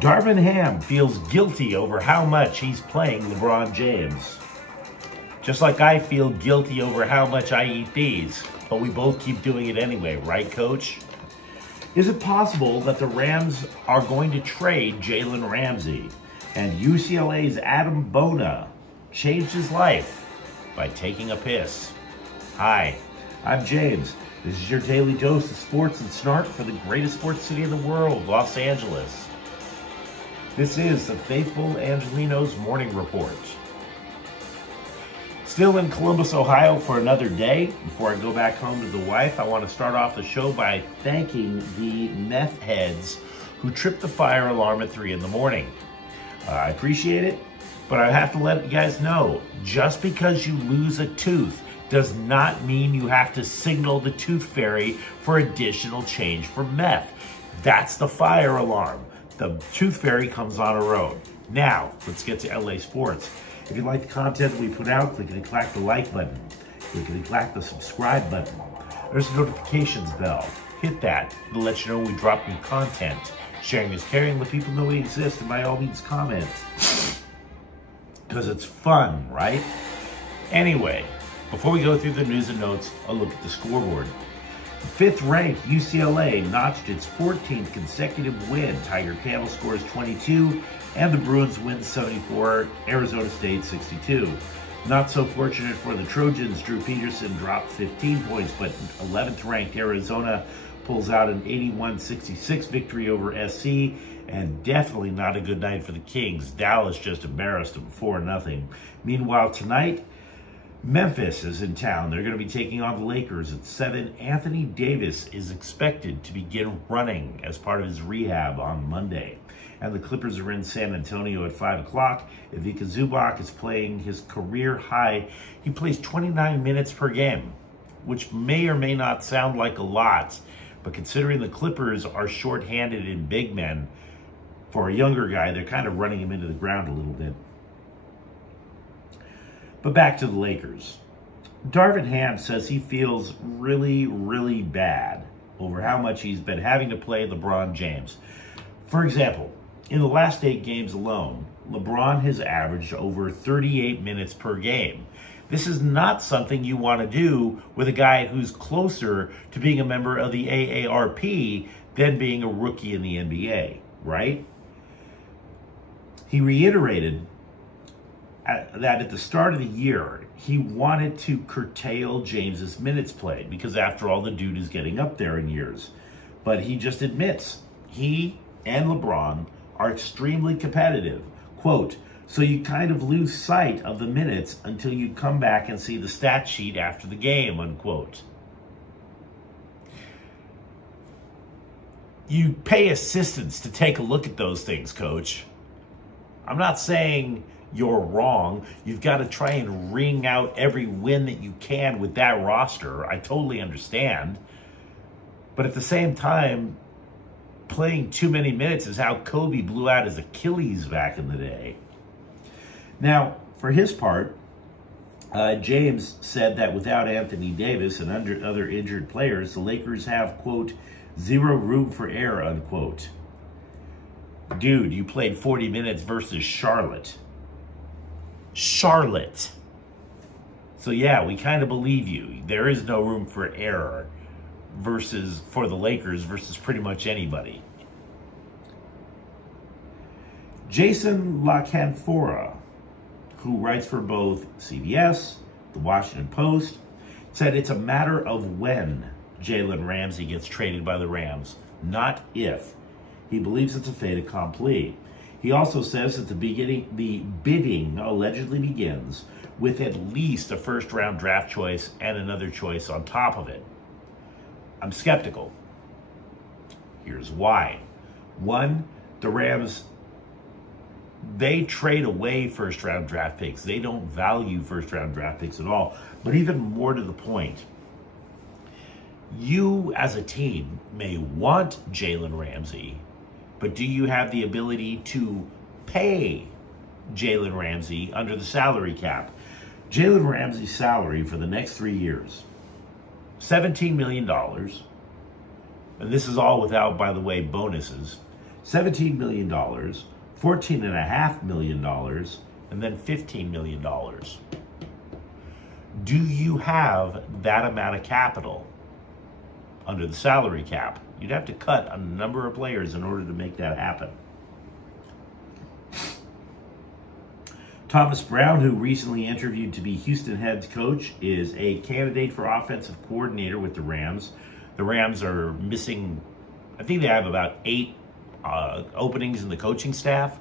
Darvin Ham feels guilty over how much he's playing LeBron James. Just like I feel guilty over how much I eat these, but we both keep doing it anyway, right, Coach? Is it possible that the Rams are going to trade Jalen Ramsey and UCLA's Adem Bona changed his life by taking a piss? Hi, I'm James. This is your daily dose of sports and snark for the greatest sports city in the world, Los Angeles. This is the faithful Angelenos Morning Report. Still in Columbus, Ohio for another day. Before I go back home to the wife, I want to start off the show by thanking the meth heads who tripped the fire alarm at 3 in the morning. I appreciate it, but I have to let you guys know, just because you lose a tooth does not mean you have to signal the tooth fairy for additional change for meth. That's the fire alarm. The tooth fairy comes on her own. Now, let's get to LA sports. If you like the content we put out, click and clack the like button. Click and clack the subscribe button. There's a notifications bell. Hit that. It'll let you know when we drop new content. Sharing is caring. Let people know we exist, and by all means, comment. Because it's fun, right? Anyway, before we go through the news and notes, a look at the scoreboard. Fifth-ranked UCLA notched its 14th consecutive win. Tiger Camel scores 22, and the Bruins win 74, Arizona State 62. Not so fortunate for the Trojans. Drew Peterson dropped 15 points, but 11th-ranked Arizona pulls out an 81-66 victory over SC, and definitely not a good night for the Kings. Dallas just embarrassed them 4-0. Meanwhile, tonight, Memphis is in town. They're going to be taking on the Lakers at 7. Anthony Davis is expected to begin running as part of his rehab on Monday. And the Clippers are in San Antonio at 5 o'clock. Ivica Zubac is playing his career high. He plays 29 minutes per game, which may or may not sound like a lot, but considering the Clippers are shorthanded in big men, for a younger guy, they're kind of running him into the ground a little bit. But back to the Lakers. Darvin Ham says he feels really, really bad over how much he's been having to play LeBron James. For example, in the last 8 games alone, LeBron has averaged over 38 minutes per game. This is not something you want to do with a guy who's closer to being a member of the AARP than being a rookie in the NBA, right? He reiterated that at the start of the year, he wanted to curtail James's minutes played because after all, the dude is getting up there in years. But he just admits he and LeBron are extremely competitive. Quote, so you kind of lose sight of the minutes until you come back and see the stat sheet after the game, unquote. You pay assistants to take a look at those things, Coach. I'm not saying you're wrong. You've got to try and wring out every win that you can with that roster. I totally understand. But at the same time, playing too many minutes is how Kobe blew out his Achilles back in the day. Now, for his part, James said that without Anthony Davis and other injured players, the Lakers have, quote, zero room for error, unquote. Dude, you played 40 minutes versus Charlotte. Charlotte. So yeah, we kind of believe you. There is no room for error for the Lakers versus pretty much anybody. Jason LaCanfora, who writes for both CBS, The Washington Post, said it's a matter of when Jalen Ramsey gets traded by the Rams, not if. He believes it's a fait accompli. He also says that the bidding allegedly begins with at least a first-round draft choice and another choice on top of it. I'm skeptical. Here's why. One, the Rams, they trade away first-round draft picks. They don't value first-round draft picks at all. But even more to the point, you as a team may want Jalen Ramsey, but do you have the ability to pay Jalen Ramsey under the salary cap? Jalen Ramsey's salary for the next 3 years, $17 million. And this is all without, by the way, bonuses. $17 million, $14.5 million, and then $15 million. Do you have that amount of capital under the salary cap? You'd have to cut a number of players in order to make that happen. Thomas Brown, who recently interviewed to be Houston head coach, is a candidate for offensive coordinator with the Rams. The Rams are missing, I think they have about 8 openings in the coaching staff.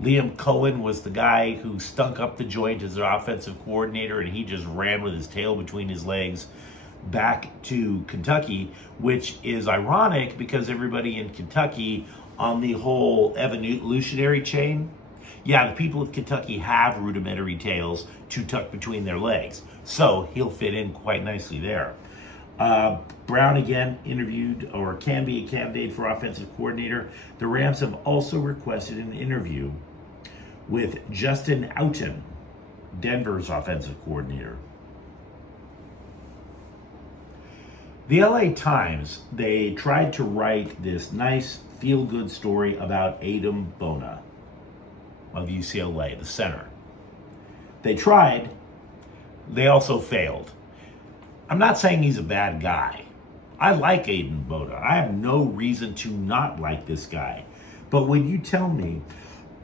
Liam Cohen was the guy who stunk up the joint as their offensive coordinator, and he just ran with his tail between his legs back to Kentucky, which is ironic because everybody in Kentucky on the whole evolutionary chain, yeah, the people of Kentucky have rudimentary tails to tuck between their legs. So he'll fit in quite nicely there. Brown again interviewed or can be a candidate for offensive coordinator. The Rams have also requested an interview with Justin Outen, Denver's offensive coordinator. The LA Times, they tried to write this nice feel-good story about Adem Bona of UCLA, the center. They tried. They also failed. I'm not saying he's a bad guy. I like Adem Bona. I have no reason to not like this guy. But when you tell me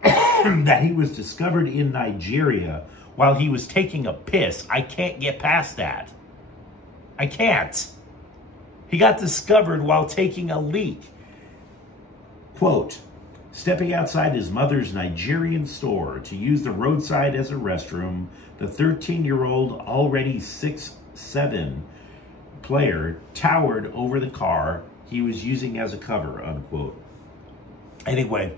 that he was discovered in Nigeria while he was taking a piss, I can't get past that. I can't. He got discovered while taking a leak. Quote, stepping outside his mother's Nigerian store to use the roadside as a restroom, the 13-year-old, already 6'7" player towered over the car he was using as a cover, unquote. Anyway,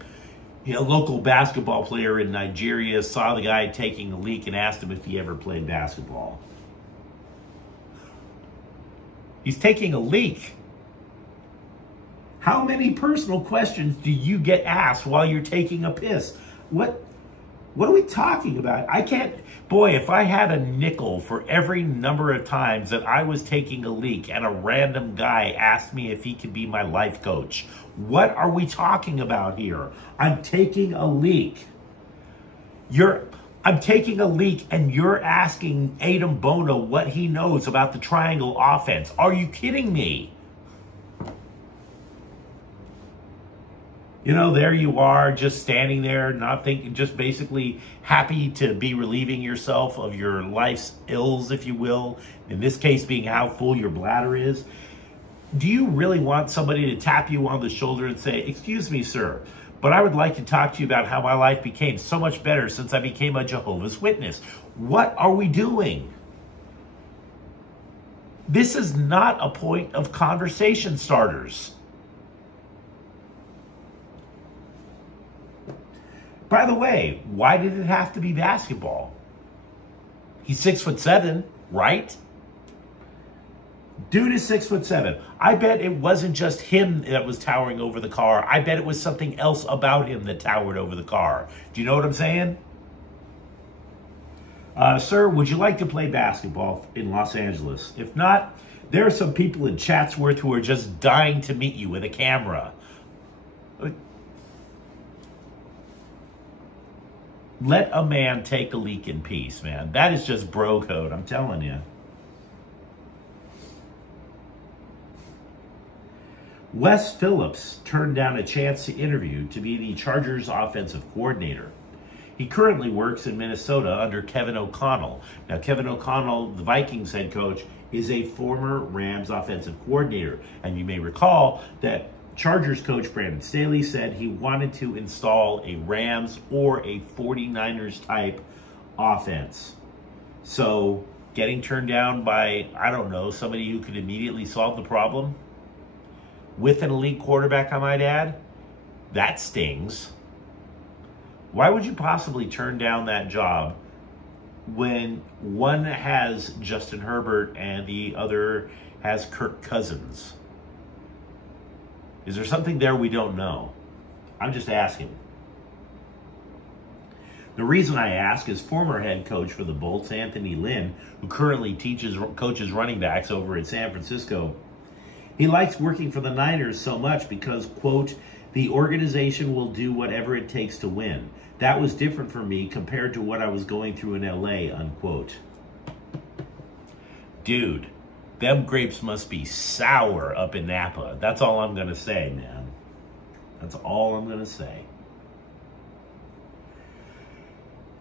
a local basketball player in Nigeria saw the guy taking a leak and asked him if he ever played basketball. He's taking a leak. How many personal questions do you get asked while you're taking a piss? What are we talking about? I can't, boy, if I had a nickel for every number of times that I was taking a leak and a random guy asked me if he could be my life coach. What are we talking about here? I'm taking a leak. I'm taking a leak and you're asking Adem Bona what he knows about the triangle offense. Are you kidding me? You know, there you are, just standing there, not thinking, just basically happy to be relieving yourself of your life's ills, if you will. In this case being how full your bladder is. Do you really want somebody to tap you on the shoulder and say, excuse me, sir, but I would like to talk to you about how my life became so much better since I became a Jehovah's Witness? What are we doing? This is not a point of conversation starters. By the way, why did it have to be basketball? He's 6'7", right? Dude is 6'7". I bet it wasn't just him that was towering over the car. I bet it was something else about him that towered over the car. Do you know what I'm saying? Sir, would you like to play basketball in Los Angeles? If not, there are some people in Chatsworth who are just dying to meet you with a camera. Let a man take a leak in peace, man. That is just bro code, I'm telling you. Wes Phillips turned down a chance to interview to be the Chargers offensive coordinator. He currently works in Minnesota under Kevin O'Connell. Now, Kevin O'Connell, the Vikings head coach, is a former Rams offensive coordinator. And you may recall that Chargers coach Brandon Staley said he wanted to install a Rams or a 49ers type offense. So getting turned down by, I don't know, somebody who could immediately solve the problem with an elite quarterback, I might add, that stings. Why would you possibly turn down that job when one has Justin Herbert and the other has Kirk Cousins? Is there something there we don't know? I'm just asking. The reason I ask is former head coach for the Bolts, Anthony Lynn, who currently coaches running backs over at San Francisco. He likes working for the Niners so much because, quote, The organization will do whatever it takes to win. That was different for me compared to what I was going through in LA, unquote. Dude, them grapes must be sour up in Napa. That's all I'm going to say, man. That's all I'm going to say.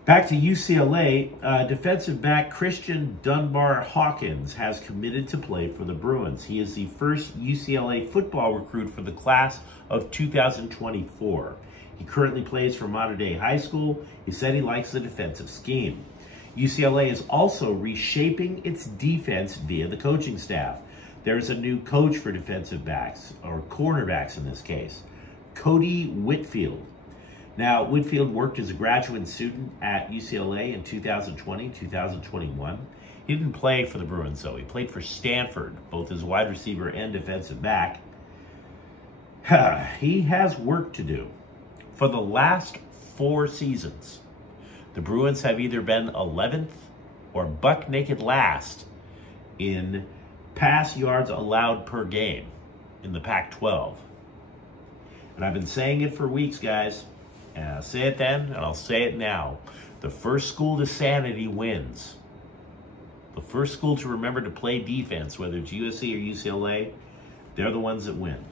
Back to UCLA, defensive back Christian Dunbar-Hawkins has committed to play for the Bruins. He is the first UCLA football recruit for the class of 2024. He currently plays for Mater Dei High School. He said he likes the defensive scheme. UCLA is also reshaping its defense via the coaching staff. There's a new coach for defensive backs, or cornerbacks in this case, Cody Whitfield. Now, Whitfield worked as a graduate student at UCLA in 2020, 2021. He didn't play for the Bruins, though. He played for Stanford, both as wide receiver and defensive back. He has work to do. For the last 4 seasons, the Bruins have either been 11th or buck naked last in pass yards allowed per game in the Pac-12. And I've been saying it for weeks, guys. And I'll say it then, and I'll say it now. The first school to sanity wins. The first school to remember to play defense, whether it's USC or UCLA, they're the ones that win.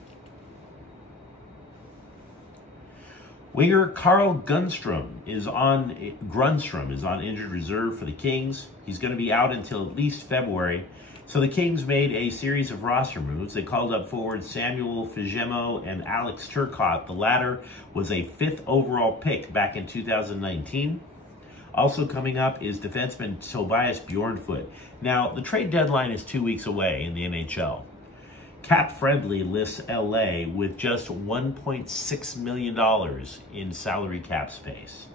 Winger Carl Grundstrom is on injured reserve for the Kings. He's going to be out until at least February. So the Kings made a series of roster moves. They called up forwards Samuel Fagemo and Alex Turcotte. The latter was a 5th overall pick back in 2019. Also coming up is defenseman Tobias Bjornfoot. Now, the trade deadline is 2 weeks away in the NHL. Cap Friendly lists LA with just $1.6 million in salary cap space.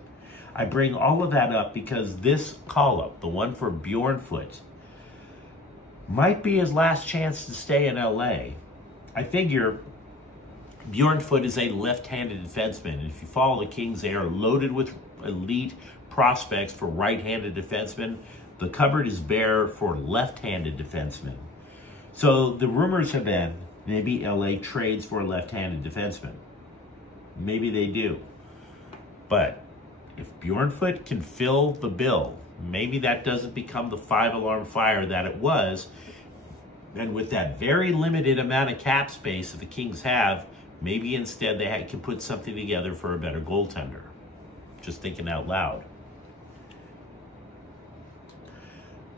I bring all of that up because this call-up, the one for Bjornfoot, might be his last chance to stay in LA. I figure Bjornfoot is a left-handed defenseman. And if you follow the Kings, they are loaded with elite prospects for right-handed defensemen. The cupboard is bare for left-handed defensemen. So the rumors have been maybe LA trades for a left-handed defenseman. Maybe they do. But if Bjornfoot can fill the bill, maybe that doesn't become the 5-alarm fire that it was. And with that very limited amount of cap space that the Kings have, maybe instead they can put something together for a better goaltender. Just thinking out loud.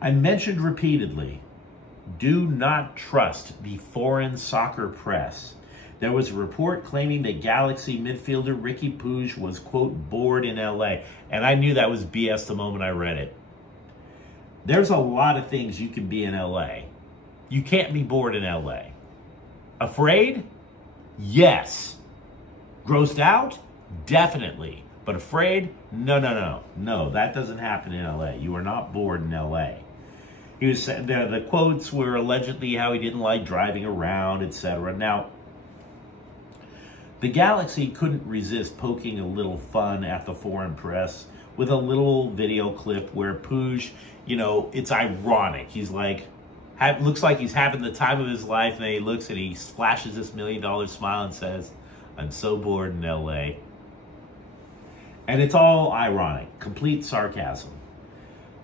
I mentioned repeatedly, do not trust the foreign soccer press. There was a report claiming that Galaxy midfielder Ricky Puig was, quote, bored in LA. And I knew that was BS the moment I read it. There's a lot of things you can be in LA. You can't be bored in LA. Afraid? Yes. Grossed out? Definitely. But afraid? No. No, that doesn't happen in LA. You are not bored in LA. He was the quotes were allegedly how he didn't like driving around, etc. Now, the Galaxy couldn't resist poking a little fun at the foreign press with a little video clip where Puig, you know, it's ironic. He's like, looks like he's having the time of his life, and then he looks and he flashes this $1 million smile and says, "I'm so bored in LA." And it's all ironic, complete sarcasm.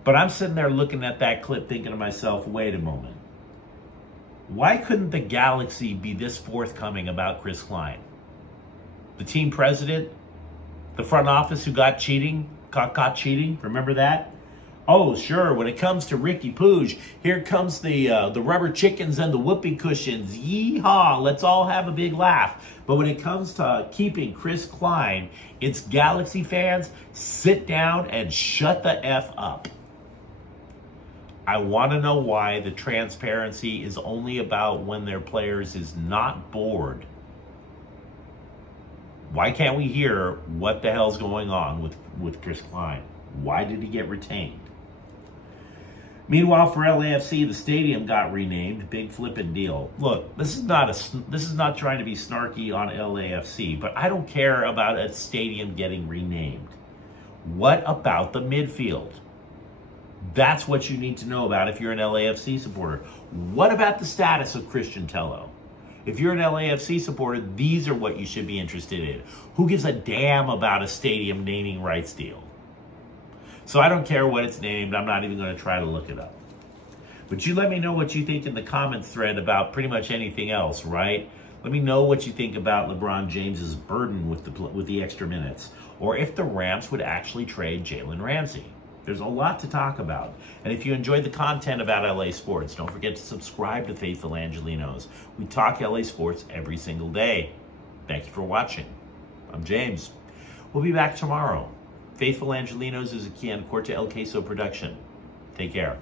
But I'm sitting there looking at that clip thinking to myself, wait a moment. Why couldn't the Galaxy be this forthcoming about Chris Klein? The team president, the front office who got caught cheating, remember that? Oh, sure, when it comes to Ricky Puig, here comes the rubber chickens and the whoopee cushions. Yee-haw, let's all have a big laugh. But when it comes to keeping Chris Klein, it's Galaxy fans, sit down and shut the F up. I want to know why the transparency is only about when their players is not bored. Why can't we hear what the hell's going on with Chris Klein? Why did he get retained? Meanwhile, for LAFC, the stadium got renamed. Big flippin' deal. Look, this is not trying to be snarky on LAFC, but I don't care about a stadium getting renamed. What about the midfield? That's what you need to know about if you're an LAFC supporter. What about the status of Christian Tello? If you're an LAFC supporter, these are what you should be interested in. Who gives a damn about a stadium naming rights deal? So I don't care what it's named. I'm not even going to try to look it up. But you let me know what you think in the comments thread about pretty much anything else, right? Let me know what you think about LeBron James's burden with the extra minutes, or if the Rams would actually trade Jalen Ramsey. There's a lot to talk about. And if you enjoyed the content about LA sports, don't forget to subscribe to Faithful Angelenos. We talk LA sports every single day. Thank you for watching. I'm James. We'll be back tomorrow. Faithful Angelenos is a Kian Corte El Queso production. Take care.